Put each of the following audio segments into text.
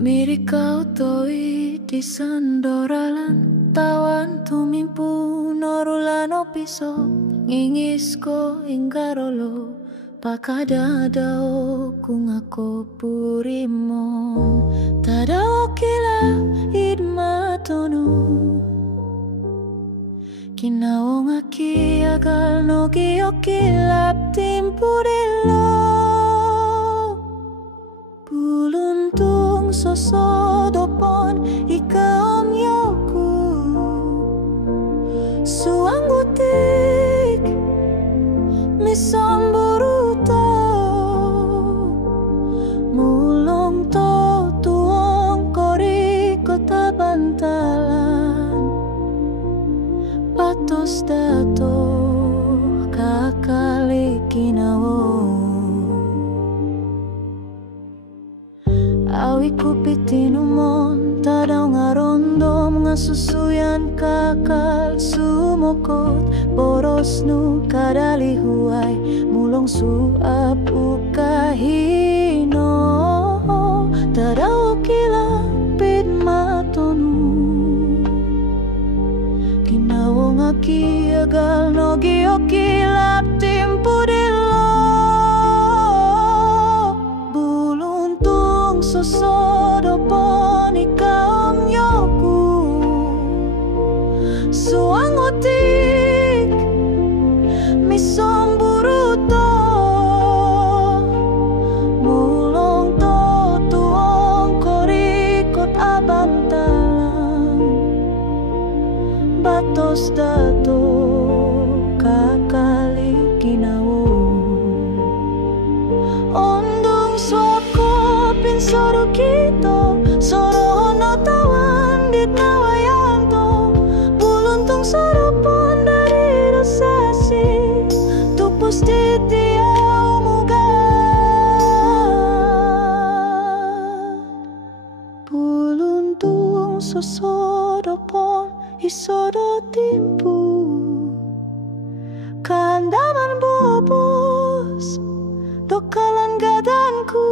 Miri kau toi di sandoralan tawan tumimpu norulan opiso ngingisko inggarolo pakadadao kung ako purimon tadao kila idmatonu kinaong aki agal no kilap timpurilo buluntung sosodopon ikaw yoku suangutik misamburuto mulong to tuong kori kota bantalan patos dato kakali kinawo awi kupitinumon tadaw nga rondo mga susuyan kakal sumokot boros nu kadalihuay mulong suap ukahino tadaw kilapid matonu kinawong aki agal no giyokilap timpudilo sosodopon ikaw yoku suangutik misomburuto mulong to tuong korikot abantalan batos dato kakali kinawo ondong swako pinsoro kito soro no tawan dit nawayanto buluntung soropon dari rosasi tupus titiaw mugat buluntung sosoropon isodo timpu kandaman bobos dokalan gadanku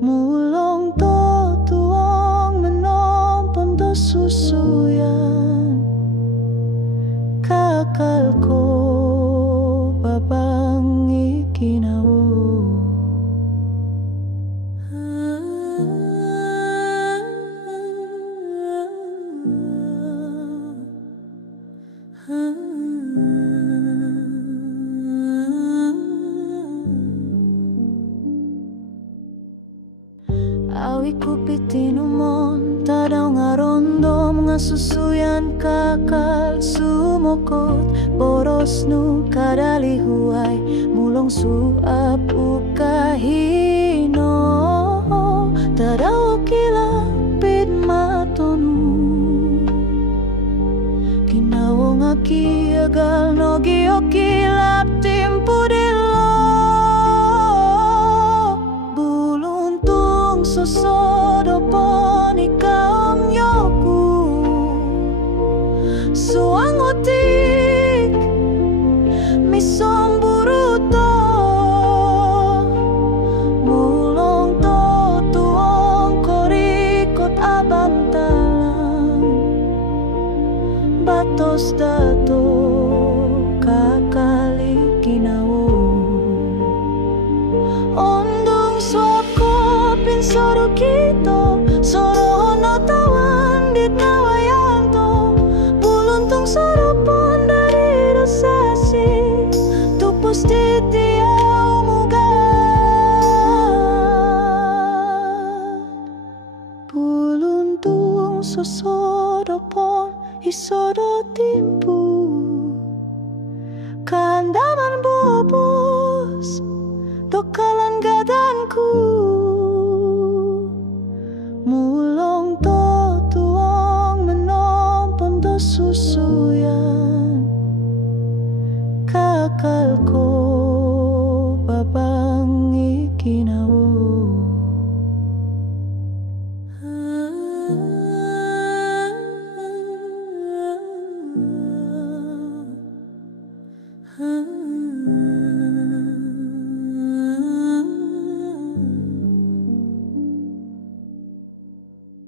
mulong to tuong menompon to susuyan kakal ko babang ikinawo awi kupitinumon tadaw nga rondo mga susuyan kakal sumokot boros nu kadalihuay mulong suap ukahino tadaw kilapid matonu kinawong aki agal no giyokilap timpudilo sosodopon ikaw yoku suangutik misomburuto mulong to tuong korikot abantalan batos dato kakali kinawo ondong swako pinsoro kito soro no tawan dit nawayanto buluntung soropon dari rosasi tupus titiaw mugat buluntung sosodopon isodo timpu kandaman bobos dokalan gadanku mulong to tuong menompon to susuyan kakal ko babang ikinawo ya.